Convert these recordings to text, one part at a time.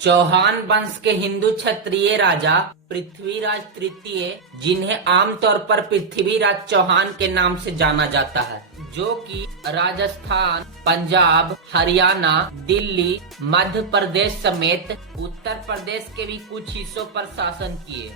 चौहान वंश के हिंदू क्षत्रिय राजा पृथ्वीराज तृतीय, जिन्हें आमतौर पर पृथ्वीराज चौहान के नाम से जाना जाता है, जो कि राजस्थान, पंजाब, हरियाणा, दिल्ली, मध्य प्रदेश समेत उत्तर प्रदेश के भी कुछ हिस्सों पर शासन किए।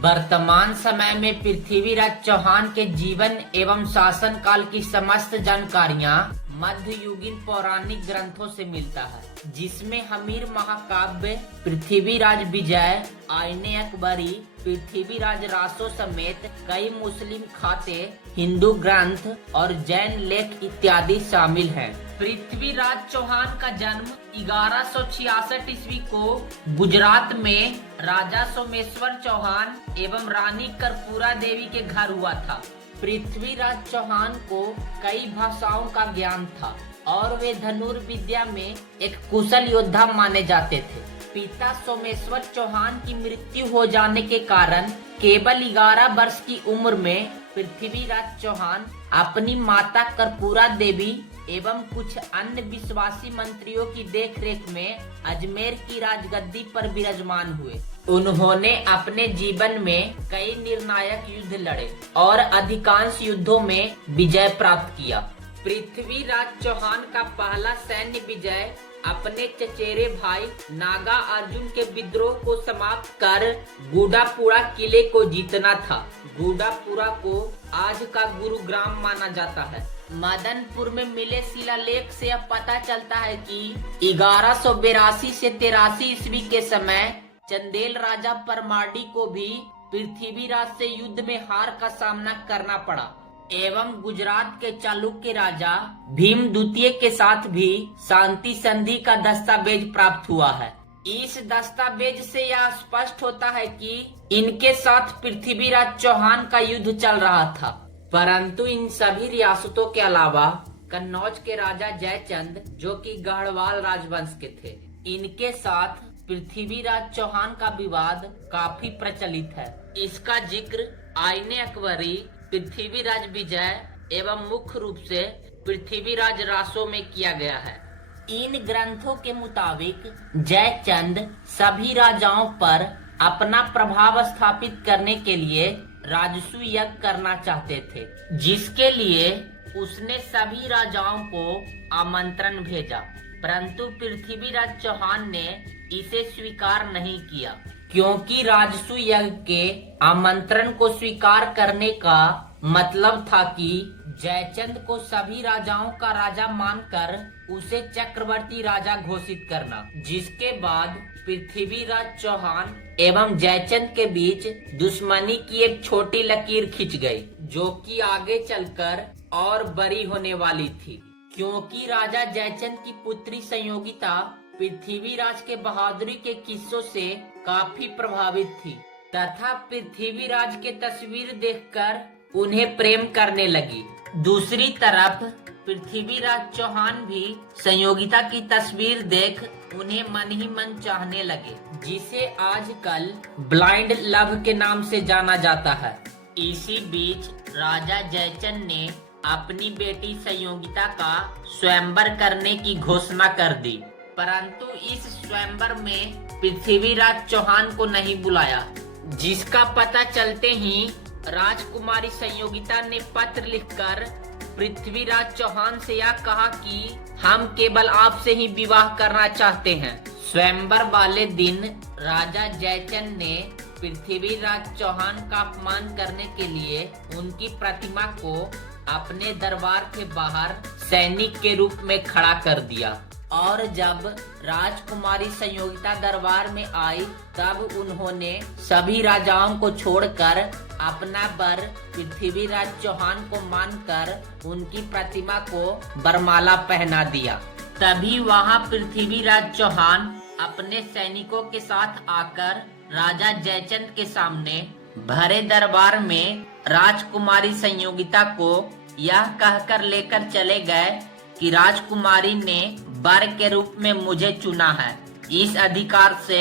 वर्तमान समय में पृथ्वीराज चौहान के जीवन एवं शासन काल की समस्त जानकारियां मध्ययुगीन पौराणिक ग्रंथों से मिलता है, जिसमें हमीर महाकाव्य, पृथ्वीराज विजय, आईने अकबरी, पृथ्वीराज रासो समेत कई मुस्लिम खाते, हिंदू ग्रंथ और जैन लेख इत्यादि शामिल हैं। पृथ्वीराज चौहान का जन्म 1166 ईस्वी को गुजरात में राजा सोमेश्वर चौहान एवं रानी कर्पूरा देवी के घर हुआ था। पृथ्वीराज चौहान को कई भाषाओं का ज्ञान था और वे धनुर्विद्या में एक कुशल योद्धा माने जाते थे। पिता सोमेश्वर चौहान की मृत्यु हो जाने के कारण केवल 11 वर्ष की उम्र में पृथ्वीराज चौहान अपनी माता कर्पूरा देवी एवं कुछ अन्य विश्वासी मंत्रियों की देखरेख में अजमेर की राजगद्दी पर विराजमान हुए। उन्होंने अपने जीवन में कई निर्णायक युद्ध लड़े और अधिकांश युद्धों में विजय प्राप्त किया। पृथ्वीराज चौहान का पहला सैन्य विजय अपने चचेरे भाई नागा अर्जुन के विद्रोह को समाप्त कर गुडापुरा किले को जीतना था। गुडापुरा को आज का गुरुग्राम माना जाता है। मदनपुर में मिले शिलालेख से अब पता चलता है कि 1182 से 83 ईस्वी के समय चंदेल राजा परमार्डी को भी पृथ्वीराज से युद्ध में हार का सामना करना पड़ा एवं गुजरात के चालुक्य राजा भीम द्वितीय के साथ भी शांति संधि का दस्तावेज प्राप्त हुआ है। इस दस्तावेज से यह स्पष्ट होता है कि इनके साथ पृथ्वीराज चौहान का युद्ध चल रहा था। परंतु इन सभी रियासतों के अलावा कन्नौज के राजा जयचंद, जो कि गढ़वाल राजवंश के थे, इनके साथ पृथ्वीराज चौहान का विवाद काफी प्रचलित है। इसका जिक्र आईने अकबरी, पृथ्वीराज विजय एवं मुख्य रूप से पृथ्वीराज रासो में किया गया है। इन ग्रंथों के मुताबिक जयचंद सभी राजाओं पर अपना प्रभाव स्थापित करने के लिए राजसू यज्ञ करना चाहते थे, जिसके लिए उसने सभी राजाओं को आमंत्रण भेजा, परंतु पृथ्वीराज चौहान ने इसे स्वीकार नहीं किया, क्योंकि राजसू यज्ञ के आमंत्रण को स्वीकार करने का मतलब था कि जयचंद को सभी राजाओं का राजा मानकर उसे चक्रवर्ती राजा घोषित करना, जिसके बाद पृथ्वीराज चौहान एवं जयचंद के बीच दुश्मनी की एक छोटी लकीर खिंच गई, जो कि आगे चलकर और बड़ी होने वाली थी, क्योंकि राजा जयचंद की पुत्री संयोगिता पृथ्वीराज के बहादुरी के किस्सों से काफी प्रभावित थी तथा पृथ्वीराज के तस्वीर देखकर उन्हें प्रेम करने लगी। दूसरी तरफ पृथ्वीराज चौहान भी संयोगिता की तस्वीर देख उन्हें मन ही मन चाहने लगे, जिसे आजकल ब्लाइंड लव के नाम से जाना जाता है। इसी बीच राजा जयचंद ने अपनी बेटी संयोगिता का स्वयंवर करने की घोषणा कर दी, परंतु इस स्वयंवर में पृथ्वीराज चौहान को नहीं बुलाया, जिसका पता चलते ही राजकुमारी संयोगिता ने पत्र लिखकर पृथ्वीराज चौहान से यह कहा कि हम केवल आपसे ही विवाह करना चाहते हैं। स्वयंवर वाले दिन राजा जयचंद ने पृथ्वीराज चौहान का अपमान करने के लिए उनकी प्रतिमा को अपने दरबार के बाहर सैनिक के रूप में खड़ा कर दिया और जब राजकुमारी संयोगिता दरबार में आई तब उन्होंने सभी राजाओं को छोड़कर अपना वर पृथ्वीराज चौहान को मानकर उनकी प्रतिमा को वरमाला पहना दिया। तभी वहां पृथ्वीराज चौहान अपने सैनिकों के साथ आकर राजा जयचंद के सामने भरे दरबार में राजकुमारी संयोगिता को यह कहकर लेकर चले गए कि राजकुमारी ने वर के रूप में मुझे चुना है, इस अधिकार से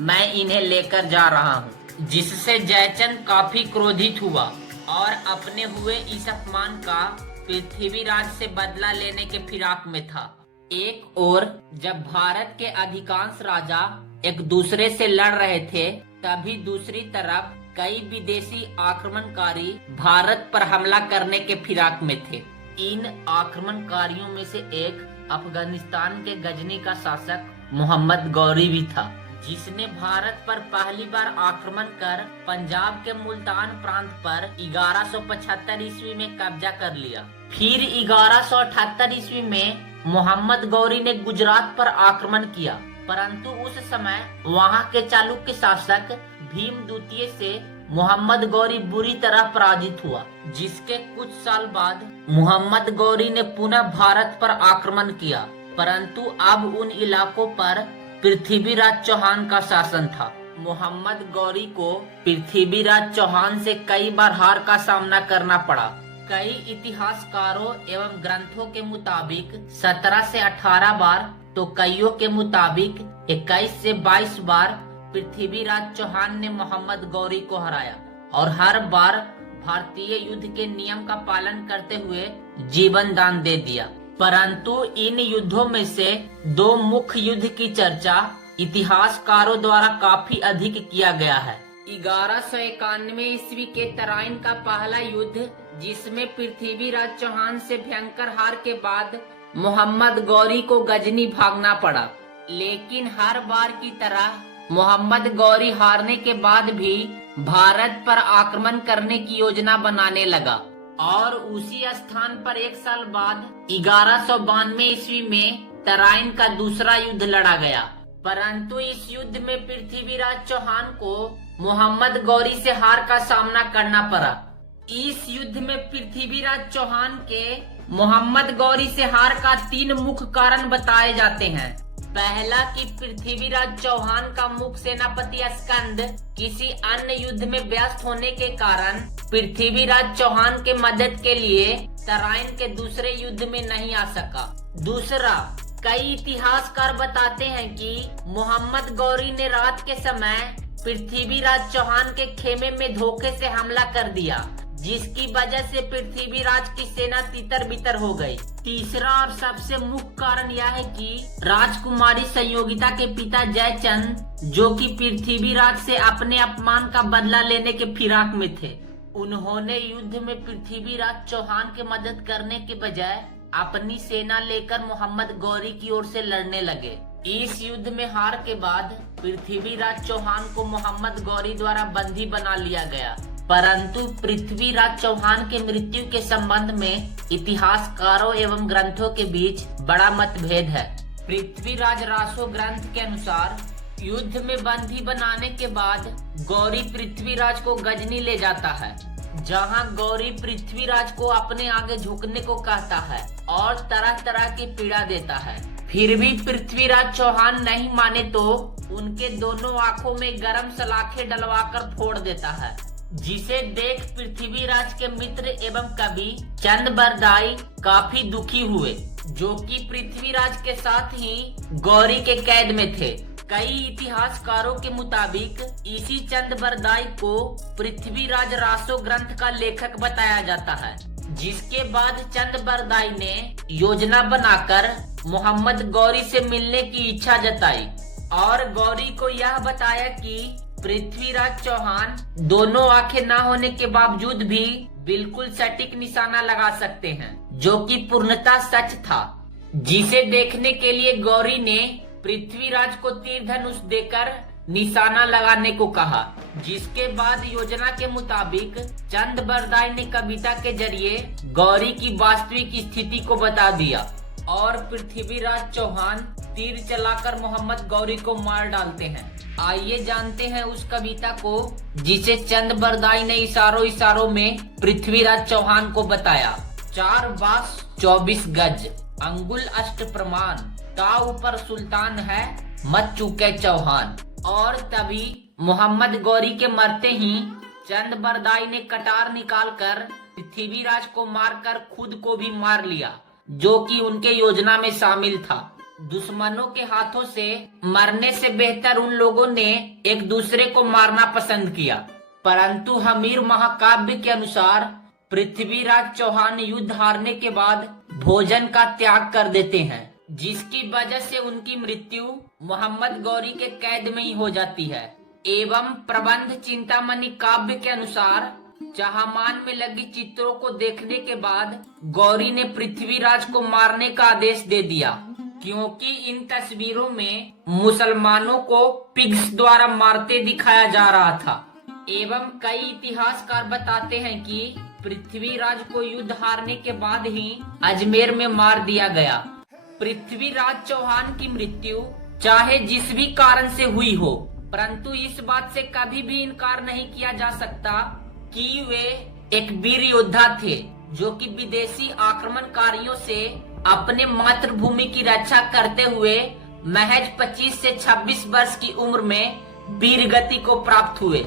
मैं इन्हें लेकर जा रहा हूँ। जिससे जयचंद काफी क्रोधित हुआ और अपने हुए इस अपमान का पृथ्वीराज से बदला लेने के फिराक में था। एक ओर जब भारत के अधिकांश राजा एक दूसरे से लड़ रहे थे, तभी दूसरी तरफ कई विदेशी आक्रमणकारी भारत पर हमला करने के फिराक में थे। इन आक्रमणकारियों में से एक अफगानिस्तान के गजनी का शासक मोहम्मद गौरी भी था, जिसने भारत पर पहली बार आक्रमण कर पंजाब के मुल्तान प्रांत पर 1175 ईस्वी में कब्जा कर लिया। फिर 1178 ईस्वी में मोहम्मद गौरी ने गुजरात पर आक्रमण किया, परंतु उस समय वहां के चालुक्य शासक भीम द्वितीय से मोहम्मद गौरी बुरी तरह पराजित हुआ, जिसके कुछ साल बाद मोहम्मद गौरी ने पुनः भारत पर आक्रमण किया, परंतु अब उन इलाकों पर पृथ्वीराज चौहान का शासन था। मोहम्मद गौरी को पृथ्वीराज चौहान से कई बार हार का सामना करना पड़ा। कई इतिहासकारों एवं ग्रंथों के मुताबिक 17 से 18 बार, तो कईयों के मुताबिक 21 से 22 बार पृथ्वीराज चौहान ने मोहम्मद गौरी को हराया और हर बार भारतीय युद्ध के नियम का पालन करते हुए जीवन दान दे दिया। परंतु इन युद्धों में से दो मुख्य युद्ध की चर्चा इतिहासकारों द्वारा काफी अधिक किया गया है। 1191 ईस्वी के तराइन का पहला युद्ध, जिसमें पृथ्वीराज चौहान से भयंकर हार के बाद मोहम्मद गौरी को गजनी भागना पड़ा, लेकिन हर बार की तरह मोहम्मद गौरी हारने के बाद भी भारत पर आक्रमण करने की योजना बनाने लगा और उसी स्थान पर एक साल बाद 1192 ईस्वी में तराइन का दूसरा युद्ध लड़ा गया। परंतु इस युद्ध में पृथ्वीराज चौहान को मोहम्मद गौरी से हार का सामना करना पड़ा। इस युद्ध में पृथ्वीराज चौहान के मोहम्मद गौरी से हार का 3 मुख्य कारण बताए जाते हैं। पहला कि पृथ्वीराज चौहान का मुख्य सेनापति स्कंद किसी अन्य युद्ध में व्यस्त होने के कारण पृथ्वीराज चौहान के मदद के लिए तराइन के दूसरे युद्ध में नहीं आ सका। दूसरा, कई इतिहासकार बताते हैं कि मोहम्मद गौरी ने रात के समय पृथ्वीराज चौहान के खेमे में धोखे से हमला कर दिया, जिसकी वजह से पृथ्वीराज की सेना तितर बितर हो गई। तीसरा और सबसे मुख्य कारण यह है कि राजकुमारी संयोगिता के पिता जयचंद, जो कि पृथ्वीराज से अपने अपमान का बदला लेने के फिराक में थे, उन्होंने युद्ध में पृथ्वीराज चौहान की मदद करने के बजाय अपनी सेना लेकर मोहम्मद गौरी की ओर से लड़ने लगे। इस युद्ध में हार के बाद पृथ्वीराज चौहान को मोहम्मद गौरी द्वारा बंदी बना लिया गया, परंतु पृथ्वीराज चौहान के मृत्यु के संबंध में इतिहासकारों एवं ग्रंथों के बीच बड़ा मतभेद है। पृथ्वीराज रासो ग्रंथ के अनुसार युद्ध में बंदी बनाने के बाद गौरी पृथ्वीराज को गजनी ले जाता है, जहां गौरी पृथ्वीराज को अपने आगे झुकने को कहता है और तरह तरह की पीड़ा देता है। फिर भी पृथ्वीराज चौहान नहीं माने तो उनके दोनों आंखों में गरम सलाखें डलवाकर फोड़ देता है, जिसे देख पृथ्वीराज के मित्र एवं कवि चंद बरदाई काफी दुखी हुए, जो कि पृथ्वीराज के साथ ही गौरी के कैद में थे। कई इतिहासकारों के मुताबिक इसी चंद बरदाई को पृथ्वीराज रासो ग्रंथ का लेखक बताया जाता है, जिसके बाद चंद बरदाई ने योजना बनाकर मोहम्मद गौरी से मिलने की इच्छा जताई और गौरी को यह बताया कि पृथ्वीराज चौहान दोनों आंखें न होने के बावजूद भी बिल्कुल सटीक निशाना लगा सकते हैं, जो कि पूर्णतः सच था, जिसे देखने के लिए गौरी ने पृथ्वीराज को तीर धनुष देकर निशाना लगाने को कहा। जिसके बाद योजना के मुताबिक चंद बरदाई ने कविता के जरिए गौरी की वास्तविक स्थिति को बता दिया और पृथ्वीराज चौहान तीर चलाकर मोहम्मद गौरी को मार डालते हैं। आइए जानते हैं उस कविता को जिसे चंद बरदाई ने इशारों इशारों में पृथ्वीराज चौहान को बताया। 4 बास 24 गज, अंगुल अष्ट प्रमाण, ता ऊपर सुल्तान है, मत चूके चौहान। और तभी मोहम्मद गौरी के मरते ही चंद बरदाई ने कटार निकालकर पृथ्वीराज को मारकर खुद को भी मार लिया, जो कि उनके योजना में शामिल था। दुश्मनों के हाथों से मरने से बेहतर उन लोगों ने एक दूसरे को मारना पसंद किया। परंतु हमीर महाकाव्य के अनुसार पृथ्वीराज चौहान युद्ध हारने के बाद भोजन का त्याग कर देते हैं जिसकी वजह से उनकी मृत्यु मोहम्मद गौरी के कैद में ही हो जाती है। एवं प्रबंध चिंतामणि काव्य के अनुसार चहामान में लगी चित्रों को देखने के बाद गौरी ने पृथ्वीराज को मारने का आदेश दे दिया, क्योंकि इन तस्वीरों में मुसलमानों को पिग्स द्वारा मारते दिखाया जा रहा था। एवं कई इतिहासकार बताते हैं कि पृथ्वीराज को युद्ध हारने के बाद ही अजमेर में मार दिया गया। पृथ्वीराज चौहान की मृत्यु चाहे जिस भी कारण से हुई हो, परंतु इस बात से कभी भी इनकार नहीं किया जा सकता कि वे एक वीर योद्धा थे, जो कि विदेशी आक्रमणकारियों से अपने मातृभूमि की रक्षा करते हुए महज 25 से 26 वर्ष की उम्र में वीर गति को प्राप्त हुए।